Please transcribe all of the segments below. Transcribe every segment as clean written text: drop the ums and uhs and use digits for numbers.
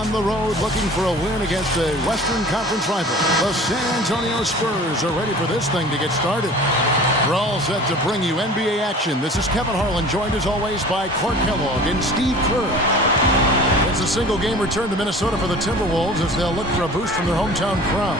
on the road looking for a win against a Western Conference rival. The San Antonio Spurs are ready for this thing to get started. We're all set to bring you NBA action. This is Kevin Harlan, joined as always by Clark Kellogg and Steve Kerr. It's a single game return to Minnesota for the Timberwolves as they'll look for a boost from their hometown crowd.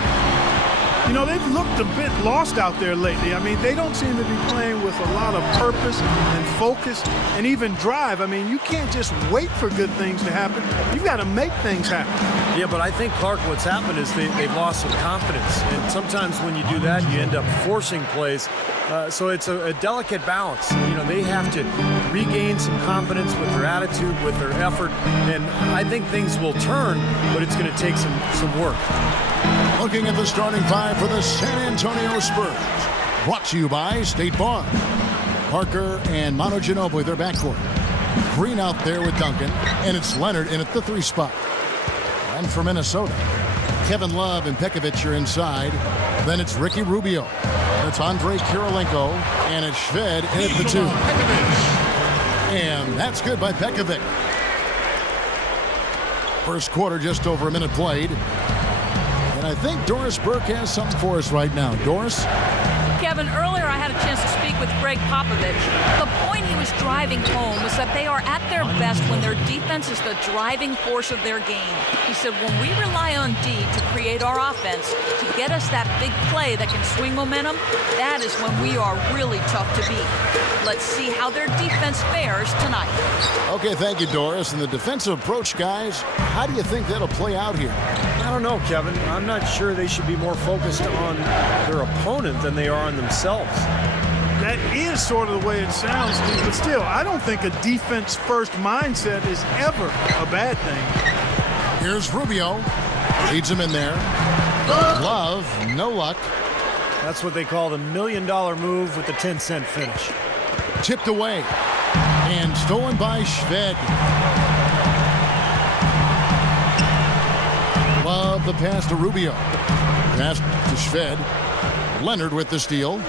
You know, they've looked a bit lost out there lately. I mean, they don't seem to be playing with a lot of purpose and focus and even drive. I mean, you can't just wait for good things to happen. You've got to make things happen. Yeah, but I think, Clark, what's happened is they've lost some confidence. And sometimes when you do that, you end up forcing plays. So it's a delicate balance. You know, they have to regain some confidence with their attitude, with their effort. And I think things will turn, but it's going to take some work. Looking at the starting five for the San Antonio Spurs. Brought to you by State Farm. Parker and Manu Ginobili, their backcourt. Green out there with Duncan, and it's Leonard in at the 3 spot. And for Minnesota, Kevin Love and Pekovic are inside. Then it's Ricky Rubio. It's Andre Kirilenko, and it's Shved in at the 2. And that's good by Pekovic. First quarter, just over a minute played. And I think Doris Burke has something for us right now. Doris? Kevin, earlier I had a chance to speak with Greg Popovich. The point he was driving home was that they are at their best when their defense is the driving force of their game. He said, when we rely on D to create our offense, to get us that big play that can swing momentum, that is when we are really tough to beat. Let's see how their defense fares tonight. Okay, thank you, Doris. And the defensive approach, guys, how do you think that'll play out here? I don't know, Kevin. I'm not sure they should be more focused on their opponent than they are on themselves. That is sort of the way it sounds, Steve, but still, I don't think a defense-first mindset is ever a bad thing. Here's Rubio. Leads him in there. Love, no luck. That's what they call the $1 million move with the 10-cent finish. Tipped away. And stolen by Shved. Love the pass to Rubio. Pass to Shved. Leonard with the steal.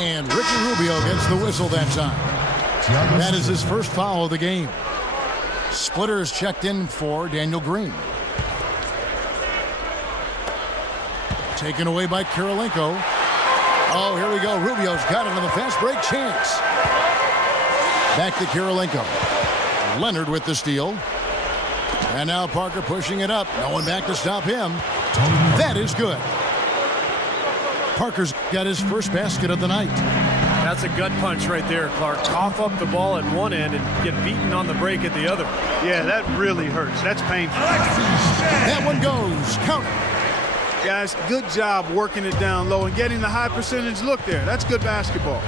And Ricky Rubio gets the whistle that time. That is his first foul of the game. Splitters checked in for Daniel Green. Taken away by Kirilenko. Oh, here we go. Rubio's got it on the fast break chance. Back to Kirilenko. Leonard with the steal. And now Parker pushing it up. No one back to stop him. That is good. Parker's got his first basket of the night. That's a gut punch right there, Clark. Cough up the ball at one end and get beaten on the break at the other. Yeah, that really hurts. That's painful. That one goes. Count. Guys, good job working it down low and getting the high percentage look there. That's good basketball.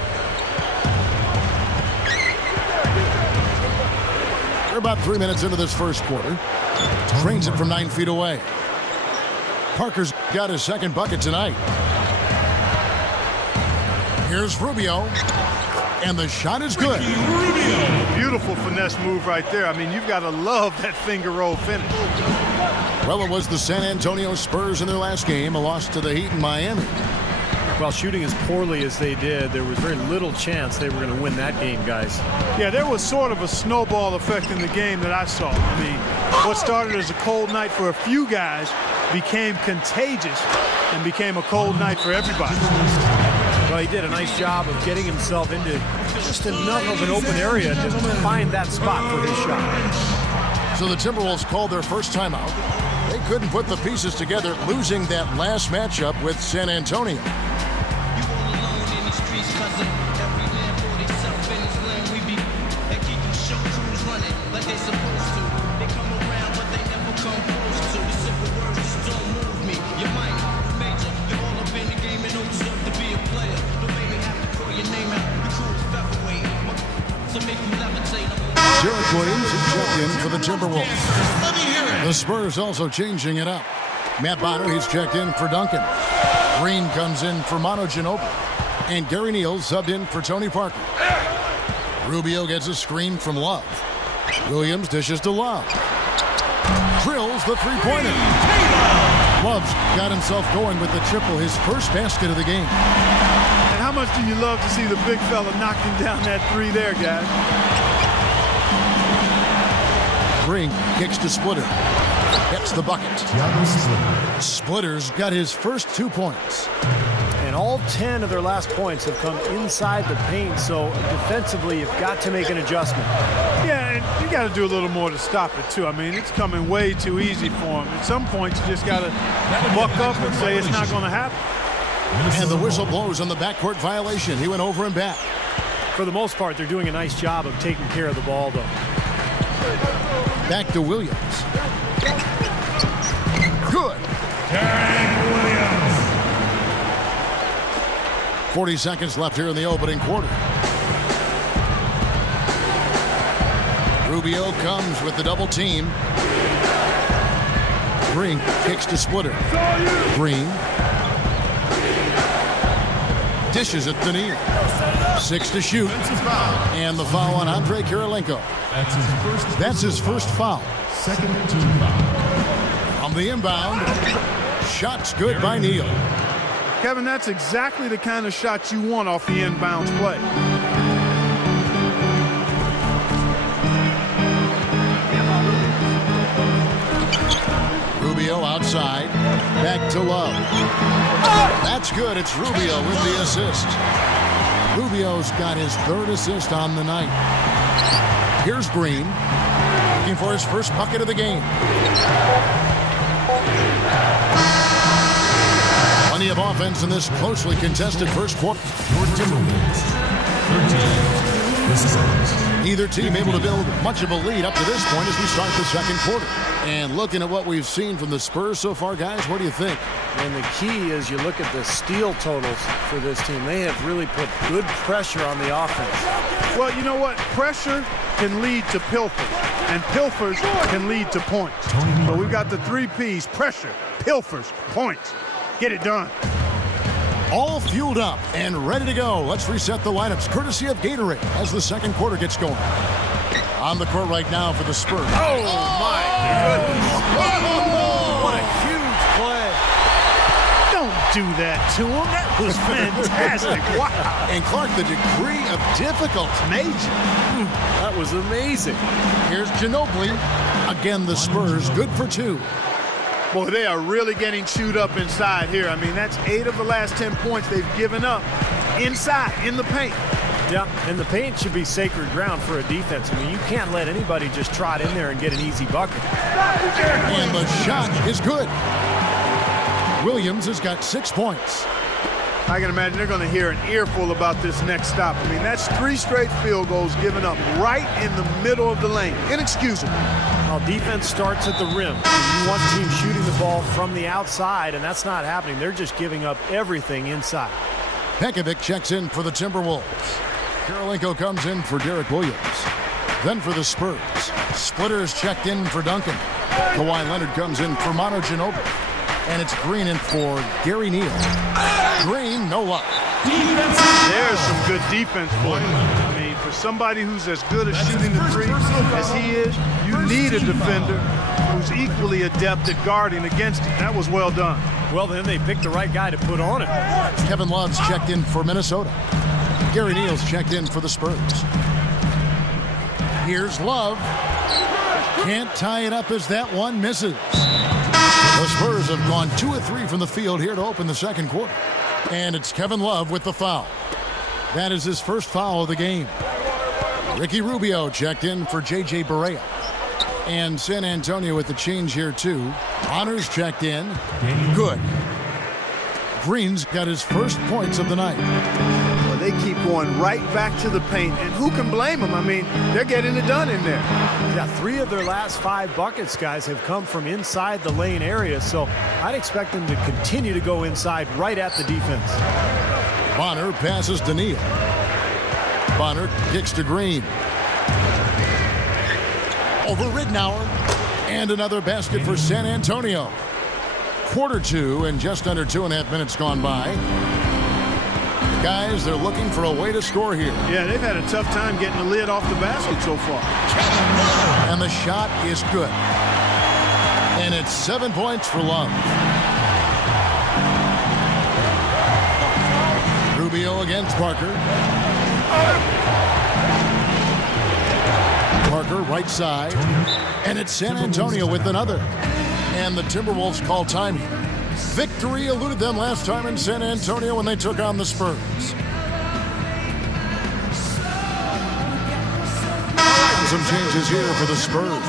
We're about 3 minutes into this first quarter. Drains it from 9 feet away. Parker's got his second bucket tonight. Here's Rubio. And the shot is good. Beautiful finesse move right there. I mean, you've got to love that finger roll finish. Well, it was the San Antonio Spurs in their last game, a loss to the Heat in Miami. While shooting as poorly as they did, there was very little chance they were going to win that game, guys. Yeah, there was sort of a snowball effect in the game that I saw. I mean, what started as a cold night for a few guys became contagious and became a cold night for everybody. Well, he did a nice job of getting himself into just enough of an open area to find that spot for his shot. So the Timberwolves called their first timeout. They couldn't put the pieces together, losing that last matchup with San Antonio. Derek Williams is checked in for the Timberwolves. The Spurs also changing it up. Matt Bonner, he's checked in for Duncan. Green comes in for Manu Ginobili. And Gary Neal subbed in for Tony Parker. Rubio gets a screen from Love. Williams dishes to Love. Drills the three-pointer. Love's got himself going with the triple, his first basket of the game. And how much do you love to see the big fella knocking down that three there, guys? Green kicks to Splitter. Hits the bucket. Splitter's got his first 2 points. And all 10 of their last points have come inside the paint, so defensively you've got to make an adjustment. Yeah, and you got to do a little more to stop it, too. I mean, it's coming way too easy for him. At some point, you just got to buck up and say it's not going to happen. And the whistle blows on the backcourt violation. He went over and back. For the most part, they're doing a nice job of taking care of the ball, though. Back to Williams. Good. Derek Williams. 40 seconds left here in the opening quarter. Rubio comes with the double team. Green kicks to Splitter. Green dishes it to Neal. 6 to shoot. And the foul on Andrei Kirilenko. That's his first foul. Second team foul. On the inbound, shot's good by Neal. Kevin, that's exactly the kind of shot you want off the inbounds play. Rubio outside. Back to Love. That's good. It's Rubio with the assist. Rubio's got his third assist on the night. Here's Green, looking for his first bucket of the game. Plenty of offense in this closely contested first quarter. For Timberwolves, 13. This is Neither team able to build much of a lead up to this point as we start the second quarter. And looking at what we've seen from the Spurs so far, guys, what do you think? And the key is you look at the steal totals for this team. They have really put good pressure on the offense. Well, you know what? Pressure can lead to pilfers, and pilfers can lead to points. So we've got the 3 Ps: pressure, pilfers, points. Get it done. All fueled up and ready to go. Let's reset the lineups courtesy of Gatorade as the second quarter gets going. On the court right now for the Spurs. Oh, my goodness. What a huge play. Don't do that to him. That was fantastic. Wow. And Clark, the degree of difficulty. Major. That was amazing. Here's Ginobili. Again, the Spurs good for 2. Boy, they are really getting chewed up inside here. I mean, that's 8 of the last 10 points they've given up inside, in the paint. Yeah, and the paint should be sacred ground for a defense. I mean, you can't let anybody just trot in there and get an easy bucket. And the shot is good. Williams has got 6 points. I can imagine they're going to hear an earful about this next stop. I mean, that's 3 straight field goals given up right in the middle of the lane. Inexcusable. Well, defense starts at the rim. You want teams shooting the ball from the outside, and that's not happening. They're just giving up everything inside. Pekovic checks in for the Timberwolves. Kirilenko comes in for Derek Williams. Then for the Spurs, Splitter's checked in for Duncan. Kawhi Leonard comes in for Manu Ginobili. And it's Green in for Gary Neal. Green, no luck. There's some good defense for you. I mean, for somebody who's as good at shooting the 3 as he is, you need a defender who's equally adept at guarding against it. That was well done. Well, then they picked the right guy to put on it. Kevin Love's checked in for Minnesota. Gary Neal's checked in for the Spurs. Here's Love. Can't tie it up as that one misses. The Spurs have gone 2 of 3 from the field here to open the second quarter. And it's Kevin Love with the foul. That is his first foul of the game. Ricky Rubio checked in for J.J. Barea. And San Antonio with the change here too. Honors checked in. Good. Green's got his first points of the night. Well, they keep going right back to the paint, and who can blame them? I mean, they're getting it done in there. Yeah, 3 of their last 5 buckets, guys, have come from inside the lane area, so I'd expect them to continue to go inside right at the defense. Bonner passes to Neal. Bonner kicks to Green. Over Ridnour. And another basket for San Antonio. Quarter 2 and just under 2.5 minutes gone by. Guys, they're looking for a way to score here. Yeah, they've had a tough time getting the lid off the basket so far. And the shot is good. And it's 7 points for Love. Rubio against Parker. Parker right side. And it's San Antonio with another. And the Timberwolves call time here. Victory eluded them last time in San Antonio when they took on the Spurs. Some changes here for the Spurs.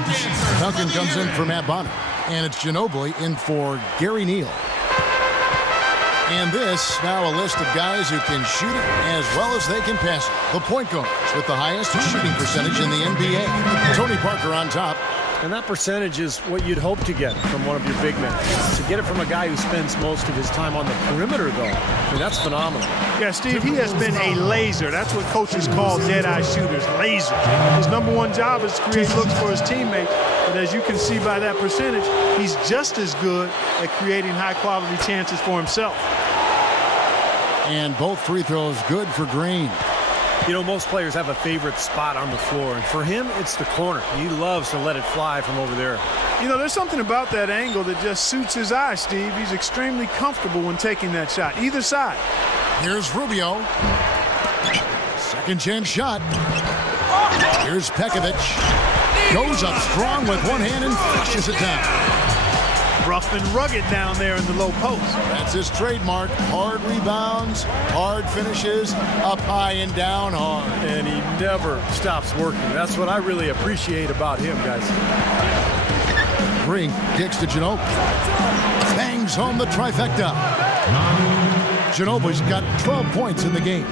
Duncan comes in for Matt Bonner. And it's Ginobili in for Gary Neal. And this, now a list of guys who can shoot it as well as they can pass it. The point guards with the highest shooting percentage in the NBA. Tony Parker on top. And that percentage is what you'd hope to get from one of your big men. To get it from a guy who spends most of his time on the perimeter, though, I mean, that's phenomenal. Yeah, Steve, he has been a laser. That's what coaches call dead-eye shooters, laser. His number one job is to create looks for his teammates. But as you can see by that percentage, he's just as good at creating high-quality chances for himself. And both free throws good for Green. You know, most players have a favorite spot on the floor, and for him, it's the corner. He loves to let it fly from over there. You know, there's something about that angle that just suits his eye, Steve. He's extremely comfortable when taking that shot, either side. Here's Rubio. Second chance shot. Here's Pekovic. Goes up strong with one hand and flushes it down. Rough and rugged down there in the low post. That's his trademark. Hard rebounds, hard finishes, up high and down hard. And he never stops working. That's what I really appreciate about him, guys. Green kicks to Ginobili. Bangs home the trifecta. Ginobili's got 12 points in the game.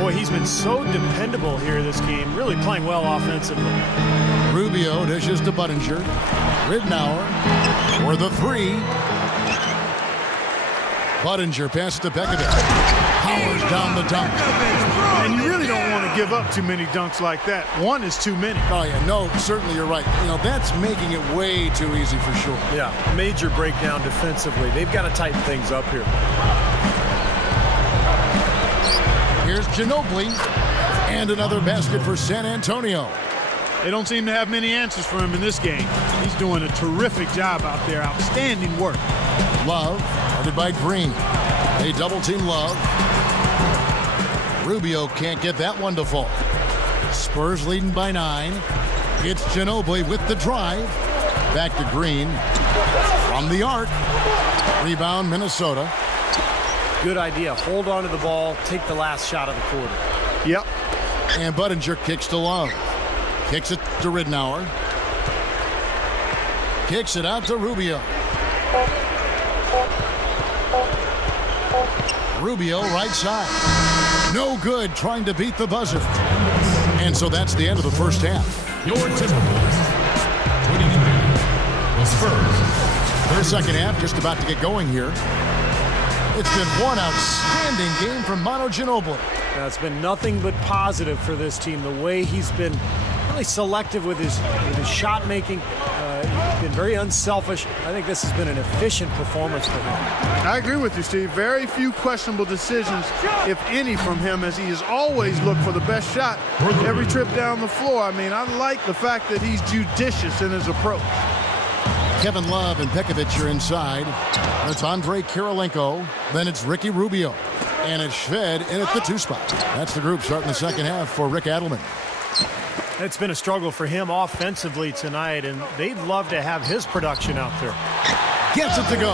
Boy, he's been so dependable here this game, really playing well offensively. Rubio dishes to Budinger. Ridnour for the three. Budinger passes to Pekovic. Powers down the dunk. And you really don't want to give up too many dunks like that. One is too many. Oh, yeah, no, certainly you're right. You know, that's making it way too easy for sure. Yeah, major breakdown defensively. They've got to tighten things up here. Here's Ginobili. And another basket for San Antonio. They don't seem to have many answers for him in this game. He's doing a terrific job out there. Outstanding work. Love, guarded by Green. They double-team Love. Rubio can't get that one to fall. Spurs leading by 9. It's Ginobili with the drive. Back to Green. From the arc. Rebound, Minnesota. Good idea. Hold on to the ball. Take the last shot of the quarter. Yep. And Budinger kicks to Love. Kicks it to Ridnour. Kicks it out to Rubio. Rubio right side. No good trying to beat the buzzer. And so that's the end of the first half. Your Timberwolves winning the Spurs. The second half just about to get going here. It's been one outstanding game from Manu Ginobili. Now, it's been nothing but positive for this team. The way he's been really selective with his shot making. He's been very unselfish. I think this has been an efficient performance for him. I agree with you, Steve. Very few questionable decisions, if any, from him, as he has always looked for the best shot every trip down the floor. I mean, I like the fact that he's judicious in his approach. Kevin Love and Pekovic are inside. It's Andre Kirilenko. Then it's Ricky Rubio. And it's Shved in at the 2 spot. That's the group starting the second half for Rick Adelman. It's been a struggle for him offensively tonight, and they'd love to have his production out there. Gets it to go.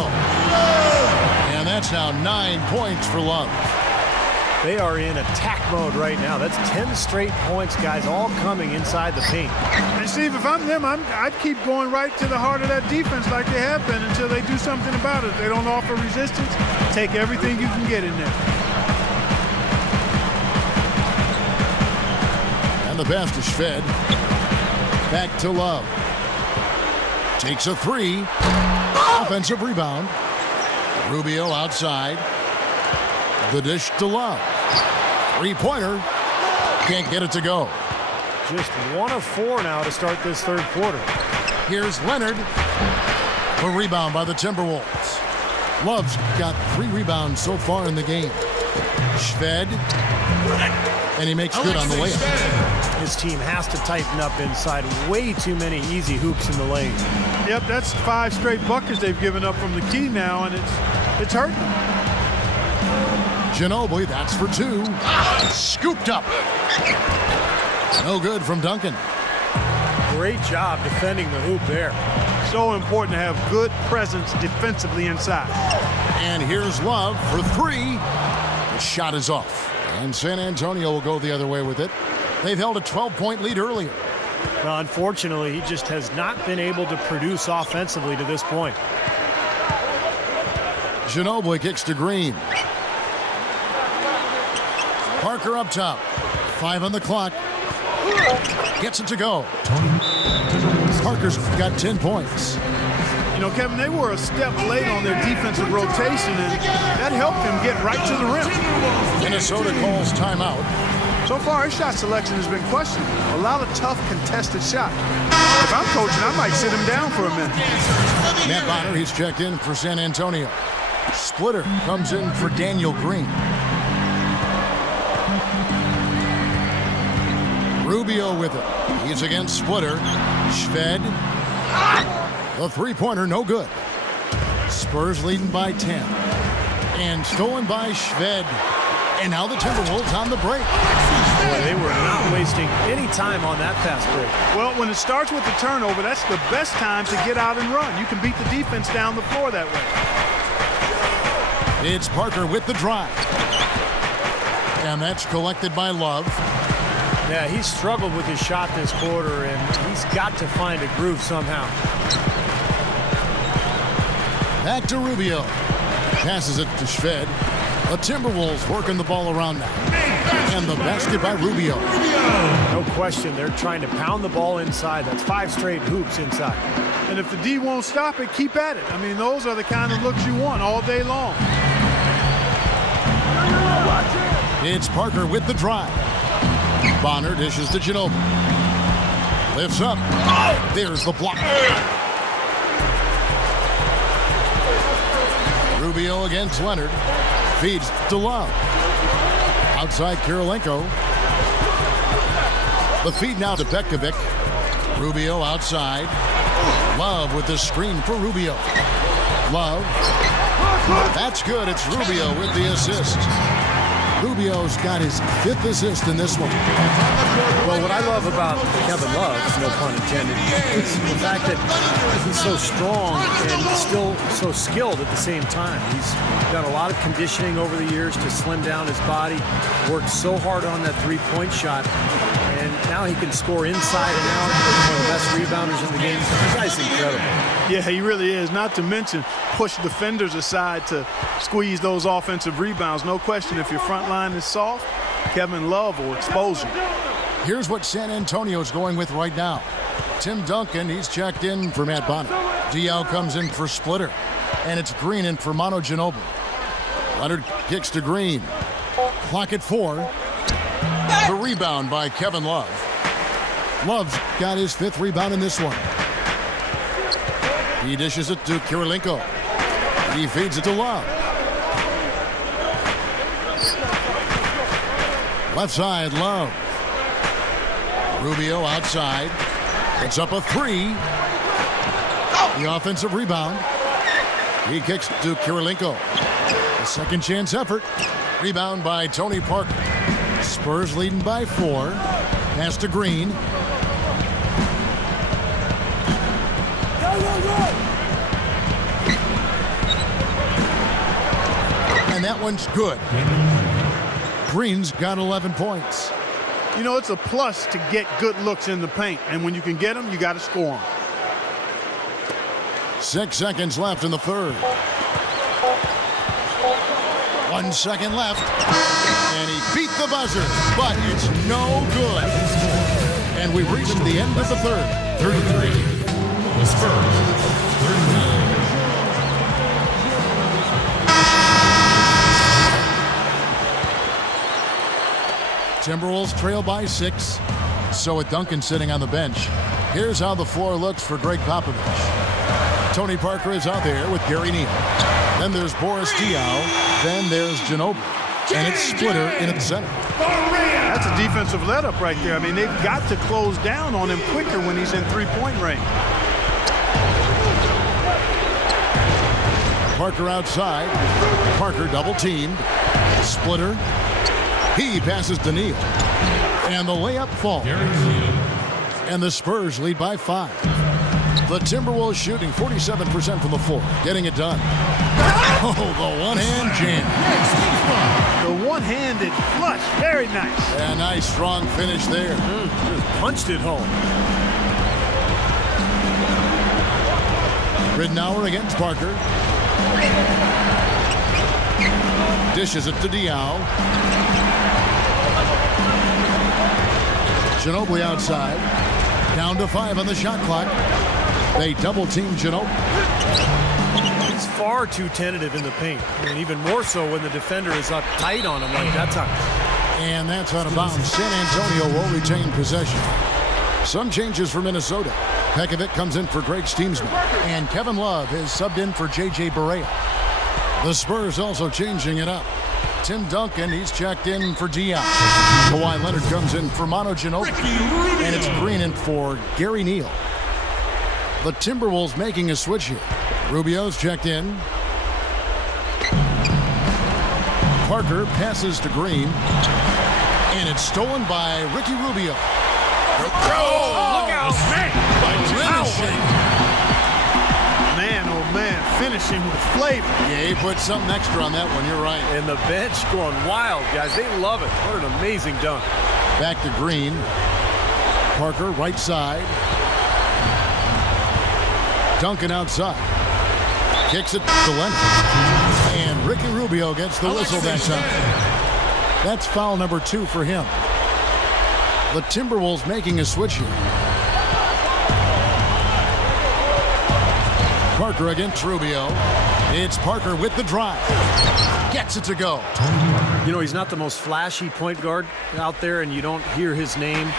And that's now 9 points for Love. They are in attack mode right now. That's 10 straight points, guys, all coming inside the paint. And Steve, if I'm them, I'd keep going right to the heart of that defense like they have been until they do something about it. If they don't offer resistance, take everything you can get in there. And the pass to Shved. Back to Love. Takes a 3. Offensive rebound. Rubio outside. The dish to Love. 3-pointer. Can't get it to go. Just 1 of 4 now to start this third quarter. Here's Leonard. A rebound by the Timberwolves. Love's got 3 rebounds so far in the game. Shved. And he makes good on the layup. His team has to tighten up inside. Way too many easy hoops in the lane. Yep, that's 5 straight buckets they've given up from the key now, and it's hurting them. Ginobili, that's for 2. Scooped up. No good from Duncan. great job defending the hoop there. So important to have good presence defensively inside. And here's Love for three. The shot is off. And San Antonio will go the other way with it. They've held a 12-point lead earlier. Well, unfortunately, he just has not been able to produce offensively to this point. Ginobili kicks to Green. Parker up top. 5 on the clock. Gets it to go. Parker's got 10 points. You know, Kevin, they were a step late on their defensive rotation, and that helped them get right to the rim. Minnesota calls timeout. So far, his shot selection has been questionable. A lot of tough, contested shots. If I'm coaching, I might sit him down for a minute. Matt Bonner, he's checked in for San Antonio. Splitter comes in for Daniel Green. Rubio with it. He's against Splitter. Shved. The three-pointer, no good. Spurs leading by 10. And stolen by Shved. And now the Timberwolves on the break. Boy, they were not wasting any time on that fast break. Well, when it starts with the turnover, that's the best time to get out and run. You can beat the defense down the floor that way. It's Parker with the drive. And that's collected by Love. Yeah, he struggled with his shot this quarter, and he's got to find a groove somehow. Back to Rubio. Passes it to Shved. The Timberwolves working the ball around now. And the basket by Rubio. No question, they're trying to pound the ball inside. That's 5 straight hoops inside. And if the D won't stop it, keep at it. I mean, those are the kind of looks you want all day long. It's Parker with the drive. Bonner dishes to Ginobili. Lifts up. There's the block. Rubio against Leonard. Feeds to Love. Outside Kirilenko. The feed now to Pekovic. Rubio outside. Love with the screen for Rubio. Love. That's good. It's Rubio with the assist. Rubio's got his 5th assist in this one. Well, what I love about Kevin Love, no pun intended, is the fact that he's so strong and still so skilled at the same time. He's done a lot of conditioning over the years to slim down his body, worked so hard on that three-point shot, and now he can score inside and out. He's one of the best rebounders in the game. This guy's incredible. Yeah, he really is. Not to mention push defenders aside to squeeze those offensive rebounds. No question, if your front line is soft, Kevin Love will expose you. Here's what San Antonio's going with right now. Tim Duncan, he's checked in for Matt Bonner. Diaw comes in for Splitter. And it's Green in for Manu Ginobili. Leonard kicks to Green. Clock at 4. The rebound by Kevin Love. Love's got his 5th rebound in this one. He dishes it to Kirilenko. He feeds it to Love. Left side, Love. Rubio outside. It's up a 3. The offensive rebound. He kicks to Kirilenko. A second chance effort. Rebound by Tony Parker. Spurs leading by 4. Pass to Green. And that one's good. Green's got 11 points. You know, it's a plus to get good looks in the paint. And when you can get them, you got to score them. 6 seconds left in the third. 1 second left. And he beat the buzzer, but it's no good. And we've reached the end of the third. 33. The Spurs. 39. Timberwolves trail by 6. So with Duncan sitting on the bench, here's how the floor looks for Greg Popovich. Tony Parker is out there with Gary Neal. Then there's Boris Diaw. Then there's Ginobili. And it's Splitter in at the center. That's a defensive let-up right there. I mean, they've got to close down on him quicker when he's in three-point range. Parker outside. Parker double-teamed. Splitter. He passes to Neal. And the layup falls. Gary Neal. And the Spurs lead by 5. The Timberwolves shooting 47% from the floor, getting it done. Oh, the one-hand jam. The one-handed flush, very nice. A nice, strong finish there. Just punched it home. Ridnour against Parker. Dishes it to Diaw. Ginobili outside. Down to 5 on the shot clock. They double-team Ginobili. He's far too tentative in the paint. I mean, even more so when the defender is up tight on him like that time. And that's out of bounds. San Antonio will retain possession. Some changes for Minnesota. Pekovic comes in for Greg Steamsman. And Kevin Love is subbed in for J.J. Barea. The Spurs also changing it up. Tim Duncan, he's checked in for Diaw. Kawhi Leonard comes in for Manu Ginobili. And it's Green in for Gary Neal. The Timberwolves making a switch here. Rubio's checked in. Parker passes to Green. And it's stolen by Ricky Rubio. Oh, look out! Man, oh man, finishing with flavor. Yeah, he put something extra on that one, you're right. And the bench going wild, guys. They love it. What an amazing dunk. Back to Green. Parker, right side. Duncan outside. Kicks it to Leonard. And Ricky Rubio gets the whistle that time. That's foul number 2 for him. The Timberwolves making a switch here. Parker against Rubio. It's Parker with the drive. Gets it to go. You know, he's not the most flashy point guard out there, and you don't hear his name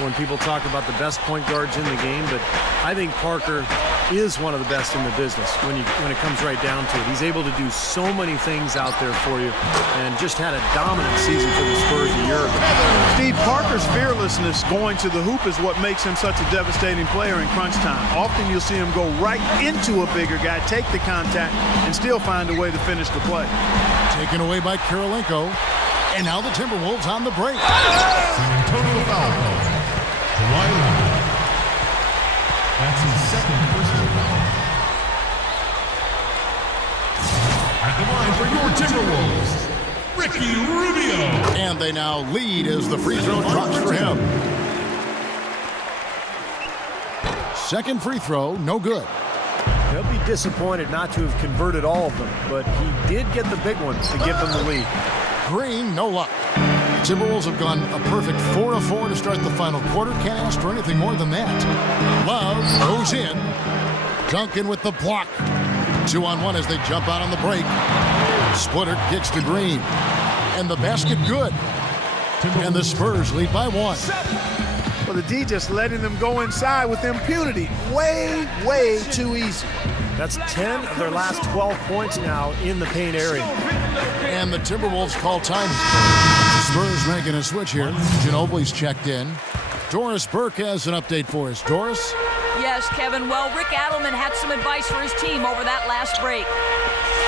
when people talk about the best point guards in the game, but I think Parker is one of the best in the business when it comes right down to it. He's able to do so many things out there for you and just had a dominant season for the Spurs a year ago. Steve, Parker's fearlessness going to the hoop is what makes him such a devastating player in crunch time. Often you'll see him go right into a bigger guy, take the contact, and still find a way to finish the play. Taken away by Kirilenko. And now the Timberwolves on the break. San Antonio foul call. Kawhi Leonard. That's his second personal foul. At the line for your Timberwolves, Ricky Rubio. And they now lead as the free throw drops for him. Second free throw, no good. He'll be disappointed not to have converted all of them, but he did get the big one to give them the lead. Green, no luck. Timberwolves have gone a perfect 4 of 4 to start the final quarter. Can't ask for anything more than that. Love goes in. Duncan with the block. 2-on-1 as they jump out on the break. Splitter kicks to Green. And the basket good. And the Spurs lead by 1. Well, the D just letting them go inside with impunity. Way, way too easy. That's 10 of their last 12 points now in the paint area. And the Timberwolves call time. Spurs making a switch here. Ginobili's checked in. Doris Burke has an update for us. Doris? Yes, Kevin. Well, Rick Adelman had some advice for his team over that last break.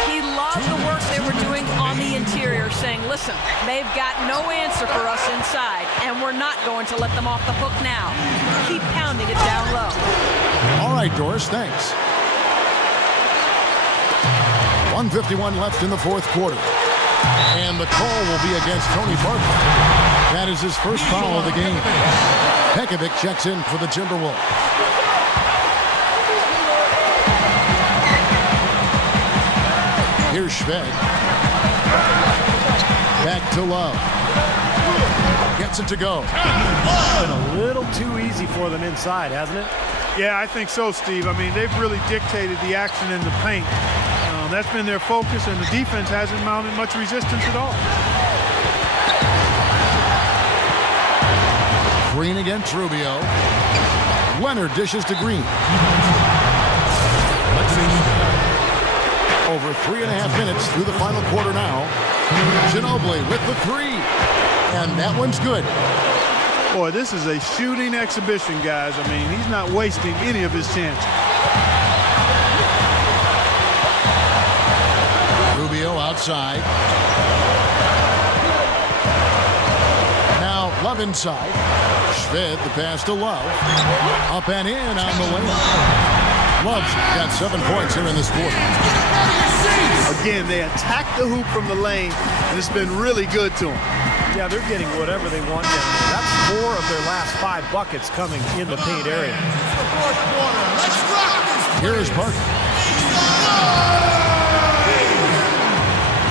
He loved the work they were doing on the interior, saying, listen, they've got no answer for us inside, and we're not going to let them off the hook now. Keep pounding it down low. All right, Doris, thanks. 1:51 left in the fourth quarter. And the call will be against Tony Parker. That is his first foul of the game. Pekovic checks in for the Timberwolves. Here's Shved. Back to Love. Gets it to go. Been a little too easy for them inside, hasn't it? Yeah, I think so, Steve. I mean, they've really dictated the action in the paint. That's been their focus, and the defense hasn't mounted much resistance at all. Green against Rubio. Leonard dishes to Green. Over 3.5 minutes through the final quarter now. Ginobili with the 3. And that one's good. Boy, this is a shooting exhibition, guys. I mean, he's not wasting any of his chances. Rubio outside. Now Love inside. Schvid, the pass to Love. Up and in on the layup. Love's got 7 points here in this quarter. Again, they attack the hoop from the lane, and it's been really good to them. Yeah, they're getting whatever they want down there. That's 4 of their last 5 buckets coming in the paint area. Here is Parker.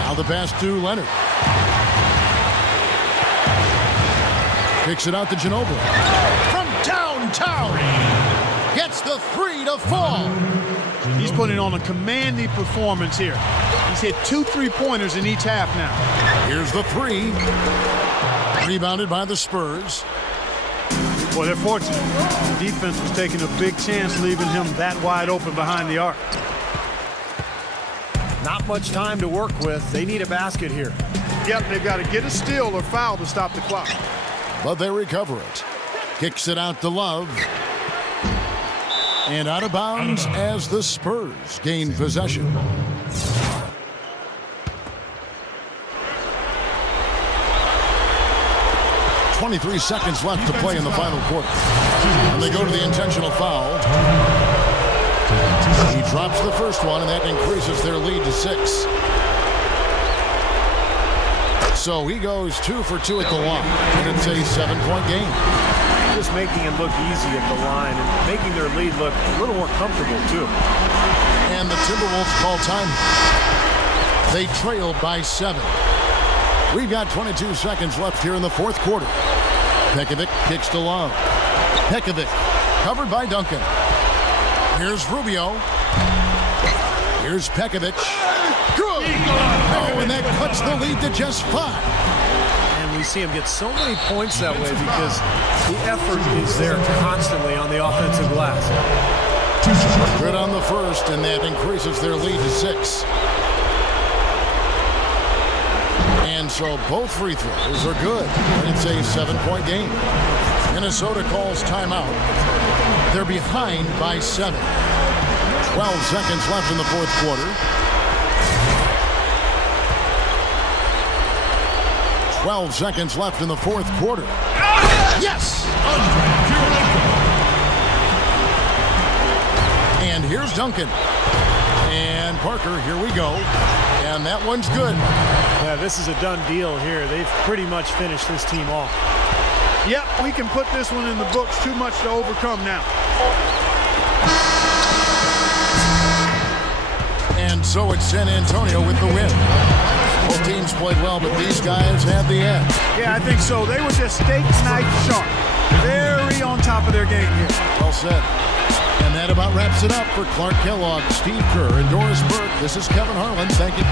Now the pass to Leonard. Kicks it out to Ginobili. From downtown. Gets the 3 to fall. He's putting on a commanding performance here. He's hit 2 3-pointers in each half now. Here's the 3. Rebounded by the Spurs. Well, they're fortunate. The defense was taking a big chance, leaving him that wide open behind the arc. Not much time to work with. They need a basket here. Yep, they've got to get a steal or foul to stop the clock. But they recover it. Kicks it out to Love. And out of bounds as the Spurs gain possession. .23 seconds left to play in the final quarter. And they go to the intentional foul. He drops the first one, and that increases their lead to 6. So he goes 2 for 2 at the line, and it's a 7-point game. Just making it look easy at the line and making their lead look a little more comfortable, too. And the Timberwolves call time. They trail by 7. We've got 22 seconds left here in the fourth quarter. Pekovic kicks to Love. Pekovic covered by Duncan. Here's Rubio. Here's Pekovic. Good. Oh, and that cuts the lead to just 5. And we see him get so many points that way because the effort is there constantly on the offensive glass. Good on the first, and that increases their lead to 6. And so both free throws are good. And it's a 7-point game. Minnesota calls timeout. They're behind by 7. 12 seconds left in the fourth quarter. 12 seconds left in the fourth quarter. Yes! And here's Duncan. And Parker, here we go. And that one's good. Yeah, this is a done deal here. They've pretty much finished this team off. Yep, we can put this one in the books. Too much to overcome now. And so it's San Antonio with the win. Both teams played well, but these guys had the edge. Yeah, I think so. They were just steak knife sharp. Very on top of their game here. Well said. And that about wraps it up for Clark Kellogg, Steve Kerr, and Doris Burke. This is Kevin Harlan. Thank you.